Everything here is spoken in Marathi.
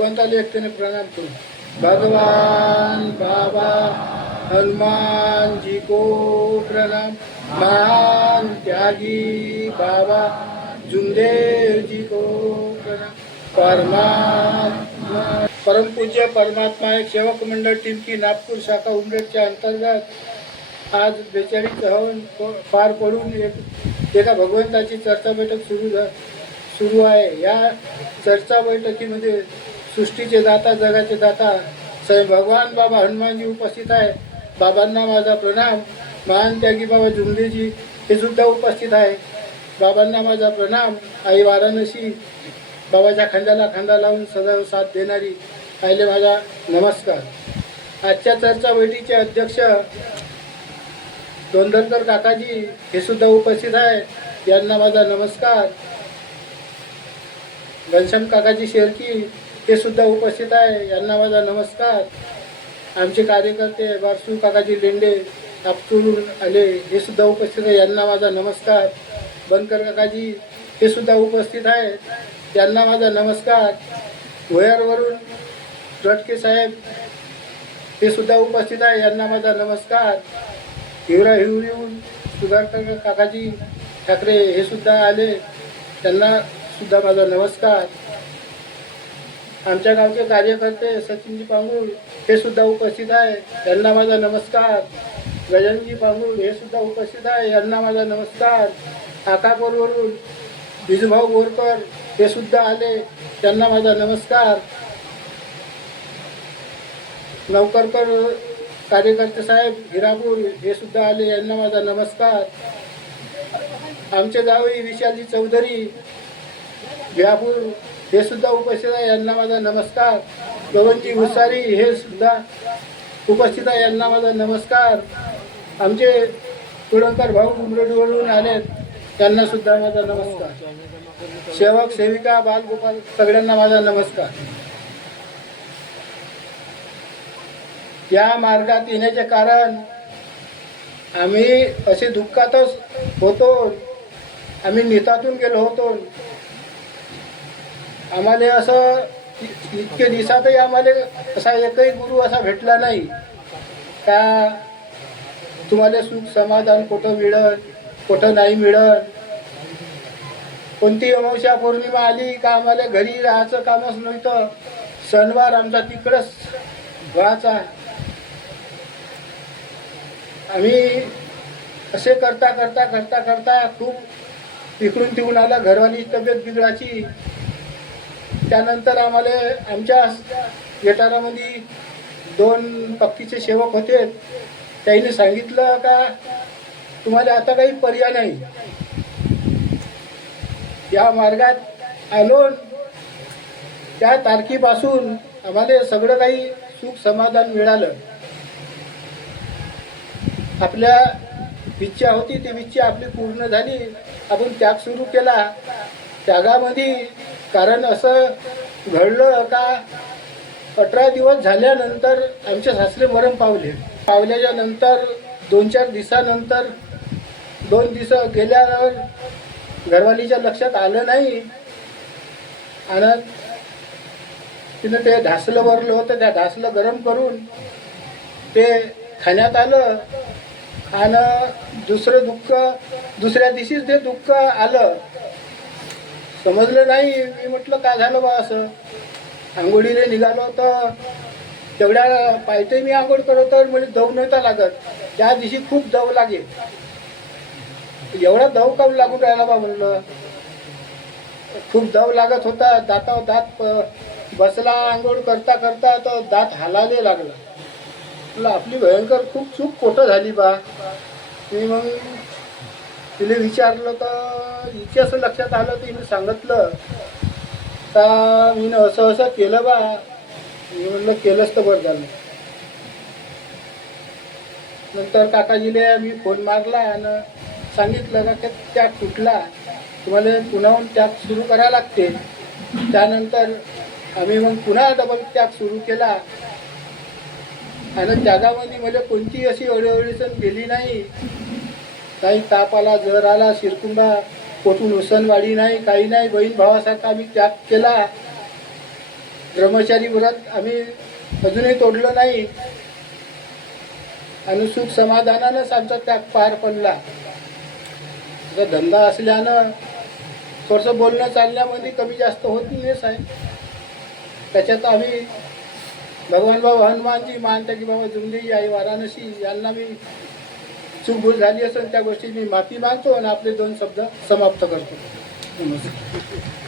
भगवंताला एकट्याने प्रणाम करू भगवान बाबा हनुमान जी को प्रणाम. महान त्यागी बाबा जुमदेव जी को प्रणाम. परमात्मा परमपूज्य परमात्मा एक सेवक मंडळ टिमकी नागपूर शाखा उमरेडच्या अंतर्गत आज बेचाळीस हवन पार पडून एक एका भगवंताची चर्चा बैठक सुरू झा सुरू आहे. या चर्चा बैठकीमध्ये सृष्टीचे दाता जगाचे दाता. स्वयं भगवान बाबा हनुमानजी उपस्थित आहे. बाबांना माझा प्रणाम. महान त्यागी बाबा जुमदेजी हे सुद्धा उपस्थित आहे. बाबांना माझा प्रणाम. आई वाराणसी बाबाच्या खांद्याला खांदा लावून सदैव साथ देणारी. आईले माझा नमस्कार. आजच्या चर्चा बैठकीचे अध्यक्ष दोंदरकर काकाजी हे सुद्धा उपस्थित आहे. यांना माझा नमस्कार. घनश्याम काकाजी शेरकी ते सुद्धा उपस्थित आहे. यांना माझा नमस्कार. आमचे कार्यकर्ते बारसू काकाजी लेंडे आपटून आले हे सुद्धा उपस्थित आहे. यांना माझा नमस्कार. बनकर काकाजी हे सुद्धा उपस्थित आहेत. त्यांना माझा नमस्कार. वयरवरून रटके साहेब हे सुद्धा उपस्थित आहे. यांना माझा नमस्कार. हिवरा हिवरीहून सुधाकर काकाजी ठाकरे हे सुद्धा आले. त्यांना सुद्धा माझा नमस्कार. आमच्या गावचे कार्यकर्ते सचिनजी पांगुळ हे सुद्धा उपस्थित आहे. त्यांना माझा नमस्कार. गजानजी पांगुळ हे सुद्धा उपस्थित आहे. यांना माझा नमस्कार. आकापूरवरून बिजूभाऊ बोरकर हे सुद्धा आले. त्यांना माझा नमस्कार. नवकरकर कार्यकर्ते साहेब हिरापूर हे सुद्धा आले. यांना माझा नमस्कार. आमचे जावई विशालजी चौधरी व्यापूर हे सुद्धा उपस्थित आहे यांना माझा नमस्कार. गगनजी भुसारी हे सुद्धा उपस्थित आहे यांना माझा नमस्कार. आमचे तुळंकर भाऊ उमरडीवरून आलेत त्यांना सुद्धा माझा नमस्कार. सेवक सेविका बालगोपाल सगळ्यांना माझा नमस्कार. या मार्गात येण्याचे कारण आम्ही असे दुःखातच होतो. आम्ही नेतातून गेलो होतो. आम्हाला असं इतके दिवसातही आम्हाला असा एकही गुरु असा भेटला नाही. का तुम्हाला सुख समाधान कुठं मिळत कुठं नाही मिळत? कोणती अमावस्या पौर्णिमा आली का आम्हाला घरी राहायचं कामच नव्हतं. सणवार आमचा तिकडंच व्हायचा आम्ही असे करता करता करता करता खूप इकडून तिकडून आला घरवाली तब्येत बिघडाची त्यानंतर आम्हाला आमच्या गटारामध्ये दोन पक्कीचे सेवक होते. त्यांनी सांगितलं का तुम्हाला आता काही पर्याय नाही. या मार्गात आलो त्या तारखेपासून आम्हाला सगळं काही सुख समाधान मिळालं. आपल्या इच्छा होती ती इच्छा आपली पूर्ण झाली. आपण त्याग सुरू केला. त्यागामध्ये कारण असं घडलं का अठरा दिवस झाल्यानंतर आमचे सासरे मरण पावले. पावल्याच्या नंतर दोन चार दिवसानंतर दोन दिवस गेल्यावर घरवालीच्या लक्षात आलं नाही. आणि तिनं ते ढासलं वरलं होतं त्या ढासलं गरम करून ते खाण्यात आलं. आणि दुसरं दुःख दुसऱ्या दिवशीच ते दुःख आलं. समजलं नाही. मी म्हटलं काय झालं बा असं? आंघोळीला निघालो तर तेवढ्या पाहिजे मी आंघोळ करत तर म्हणजे दव नव्हता लागत. त्या दिवशी खूप दव लागेल. एवढा दव काऊन लागून राहिला बा म्हणलं? खूप दव लागत होता. दातावर दात प- बसला आंघोळ करता करता तर दात हालाले लागला. म्हटलं आपली भयंकर खूप चूक खोटं झाली बा. मी मग तिला विचारलं तर हिचे असं लक्षात आलं तिने सांगितलं. का मी असं असं केलं बा. मी म्हणलं केलंच तर बरं झालं. नंतर काकाजीने मी फोन मारला आणि सांगितलं का त्या त्याग तुटला तुम्हाला पुन्हाहून त्याग सुरू करायला लागते. त्यानंतर आम्ही मग पुन्हा डबल त्याग सुरू केला. आणि त्यागामध्ये मला कोणती अशी अडीअडचण गेली नाही. काही ताप आला जर आला शिरकुंडा कोठून उसनवाडी नाही काही नाही बहीण भावासारखा आम्ही त्याग केला. ब्रह्मचारी व्रत आम्ही अजूनही तोडलं नाही. आणि सुख समाधानानंच आमचा त्याग पार पडला. आता धंदा असल्यानं थोडंसं बोलणं चालण्यामध्ये कमी जास्त होत नाही साहेब. त्याच्यात आम्ही भगवान बाबा हनुमानजी मानता की बाबा जुमदेजी आई वाराणसी यांना मी चुकभूल झाली असेल त्या गोष्टी मी माफी मागतो आणि आपले दोन शब्द समाप्त करतो. नमस्कार.